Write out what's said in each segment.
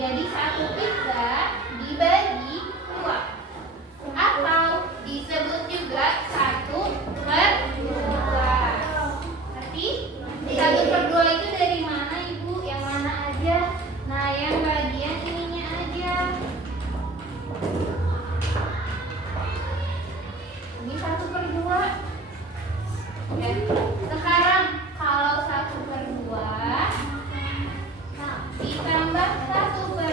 Jadi satu pizza dibagi 2 atau disebut juga 1/2. Ngerti? 1/2 itu dari mana Ibu? Yang mana aja? Nah, yang bagian ininya aja. Ini 1/2. Ya. Sekarang kalau 1/2 ditambah 1/2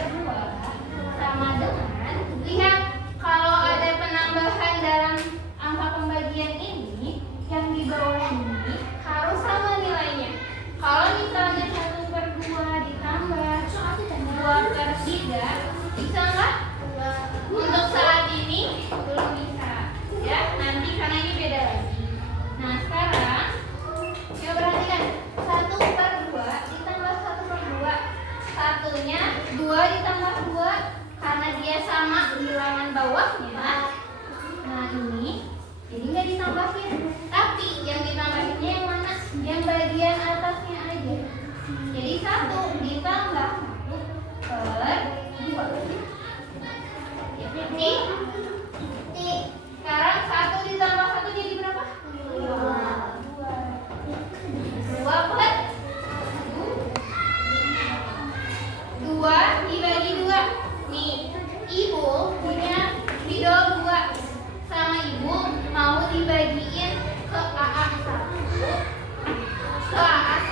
sama dengan, lihat kalau ada penambahan dalam angka pembagian ini, yang di bawah ini harus sama nilainya. Kalau misalnya 1/2 ditambah 2/3, bisa nggak? Untuk saat ini belum bisa, ya. Nanti karena ini beda lagi. Nah sekarang, coba perhatikan, 1/2 ditambah 1/2, satunya 2 ditambah 2 karena dia sama bilangan bawahnya. Nah ini jadi nggak ditambahin, tapi yang ditambahinnya yang mana? Yang bagian atasnya aja. Jadi 1 ditambah 1/2. Ya, berarti sekarang 1 ditambah 1 jadi berapa? 2 dibagi 2. Nih, Ibu punya video 2 sama Ibu mau dibagiin ke AA1 ke AA1.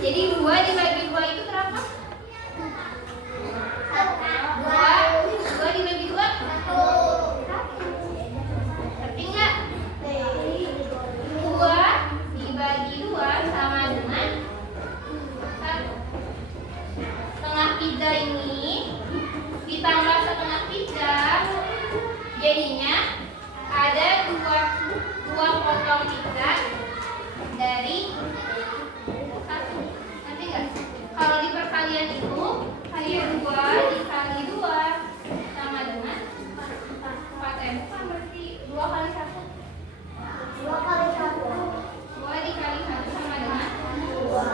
Jadi 2 dibagi 2 itu berapa? 2 dibagi 2 ngerti nggak? 2 dibagi 2 sama dengan 1. Setengah pizza ini ditambah setengah pizza, jadinya ada dua potong pizza dari 1. Nanti nggak? Kalau di perkalian itu hanya 2 dikali 2 sama dengan 4. Bukan berarti 2 kali 1. 2 dikali 1 sama dengan 2.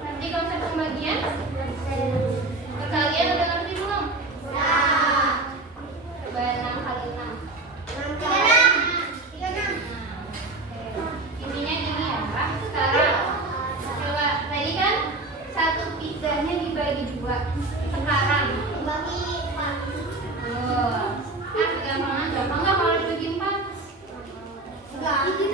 Nanti konsep pembagian perkalian udah ngerti belum? Coba 6 kali 6. 36. Intinya gini ya, sekarang coba tadi kan 1 pizzanya dibagi 2. Sekarang bagi 4. Gampangan, gampang nggak kalau dibagi 4? Enggak.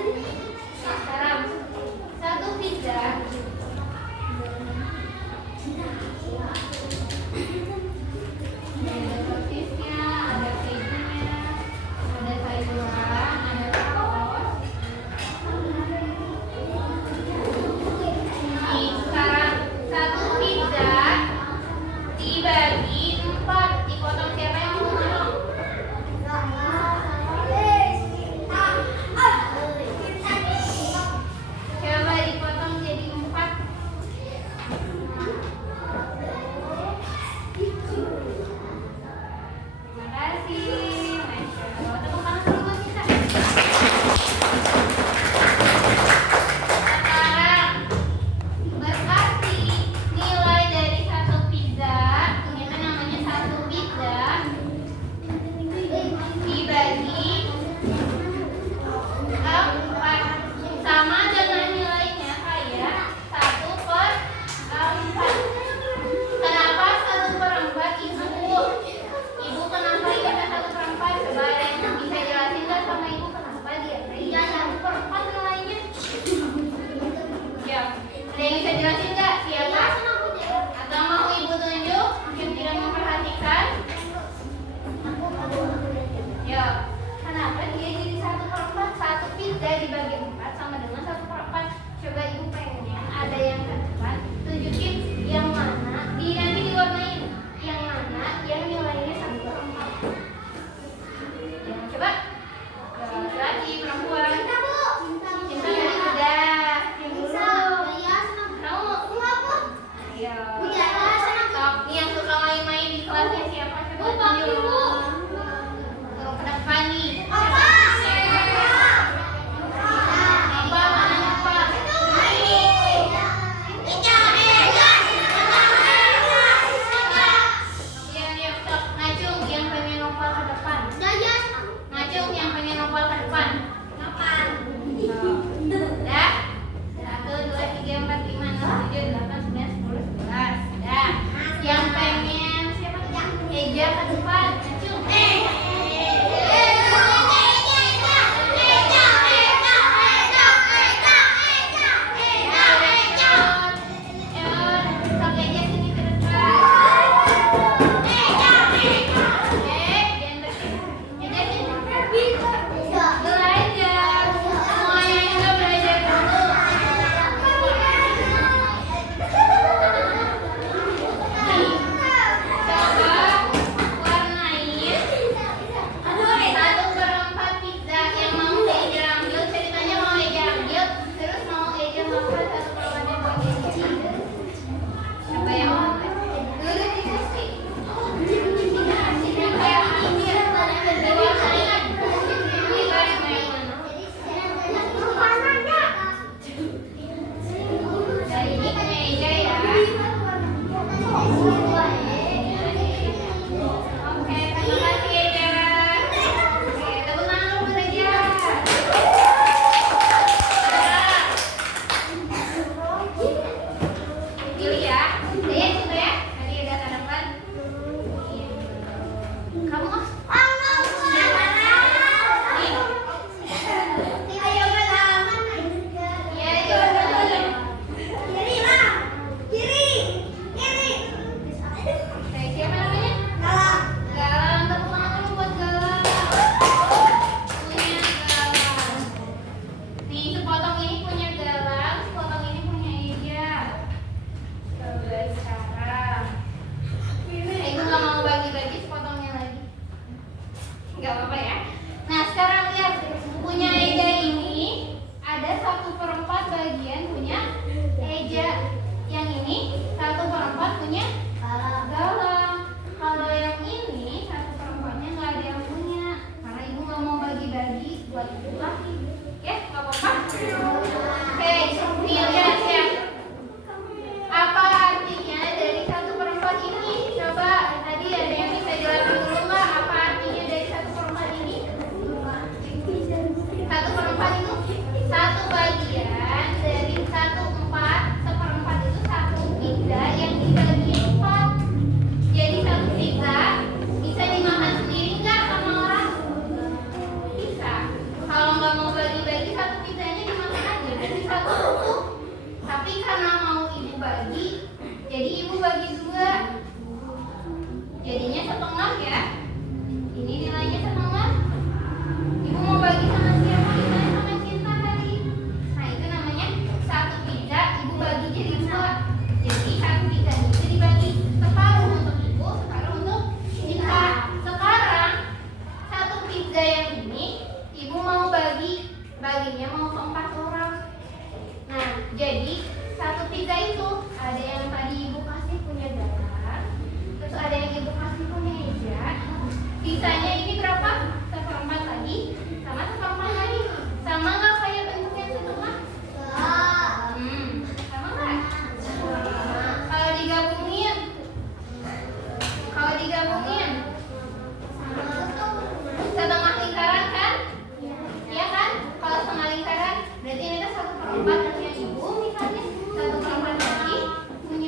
bagi 2. Jadinya setengah ya. Ini nilainya setengah. Ibu mau bagi sama siapa? Misalnya sama Cinta tadi. Nah itu namanya satu pizza ibu bagi jadi 2. Jadi satu pizza itu dibagi separuh untuk ibu, separuh untuk Cinta. Sekarang satu pizza yang ini ibu mau baginya mau ke 4 orang. Nah jadi satu pizza itu ada yang tadi ibu kasih punya datar, terus ada yang ibu kasih punya meja. Sisanya ini berapa? 1/4 lagi sama 1/4 lagi. Sama nggak kayak bentuknya setengah? Sama nggak? Kalau digabungin setengah lingkaran kan? Iya kan? Kalau setengah lingkaran berarti ini tuh 1/4 punya ibu misalnya, 1/4 lagi punya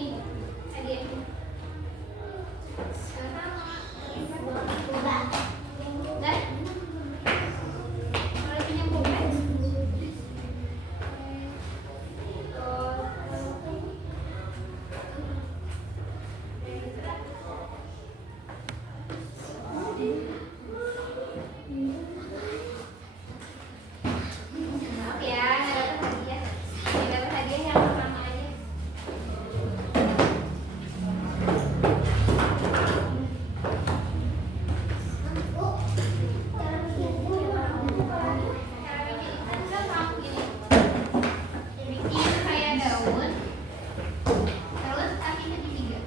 ini hadiahnya. Maaf ya, nggak dapat hadiah. Nggak dapat hadiah yang pertama aja. Cara bikin sama gini. Bikin kayak daun. Terus kaki ketiga.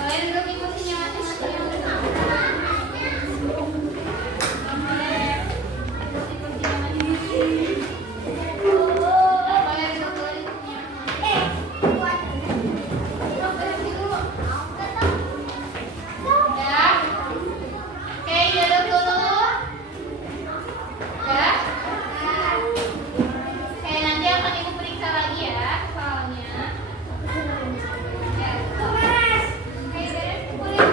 Kalian duduk di kursinya masing-masing yang bersama. Kalian duduk dulu di kursinya masing-masing. Berhenti dulu. Ya. Oke, duduk dulu. Ya. Oke, nanti akan ibu periksa lagi ya soalnya. Ya. Oke, beres kulit.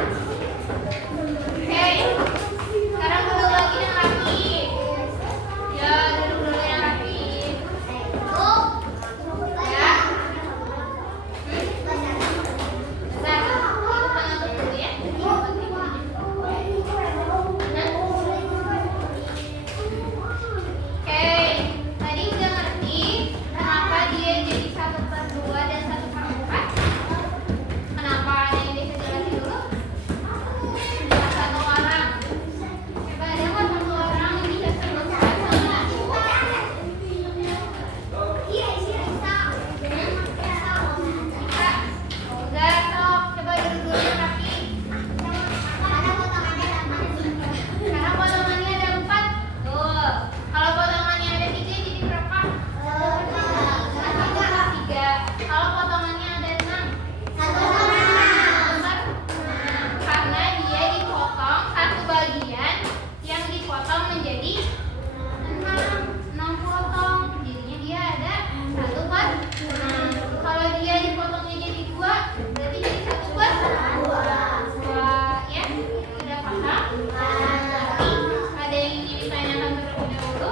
Oke, sekarang duduk lagi yang rapi. Ya, duduk dulu yang rapi. Ya. Bentar, ibu penutup dulu ya. Oke, tadi udah ngerti kenapa dia jadi 1/2 dan 1/4? Kenapa ada yang bisa jelasin dulu? Cuma satu orang. Coba ada nggak satu orang yang bisa sebut sama aku? Bisa. Udah, sok. Coba duduk dulu yang rapi. Sekarang potongannya ada 4. Tuh. Kalau potongannya ada 3 jadi berapa? 3. Kalau potongannya ada 6. Benar? Karena dia dipotong satu bagian yang dipotong menjadi 6 potong. Jadinya dia ada 1/6. Kalau dia dipotongnya jadi 2, berarti jadi 1/2. Ya, udah paham? Tapi ada yang ingin ditanyakan terlebih dahulu?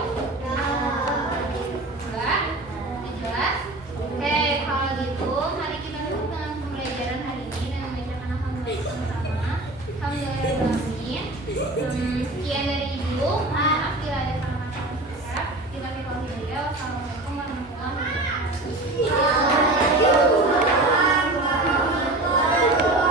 Enggak? Udah jelas? Oke, kalau gitu mari kita tutup dengan pembelajaran hari ini dan membacakan alhamdulillah bersama. Alhamdulillahirrahmanirrahim. Sekian dari Ibu.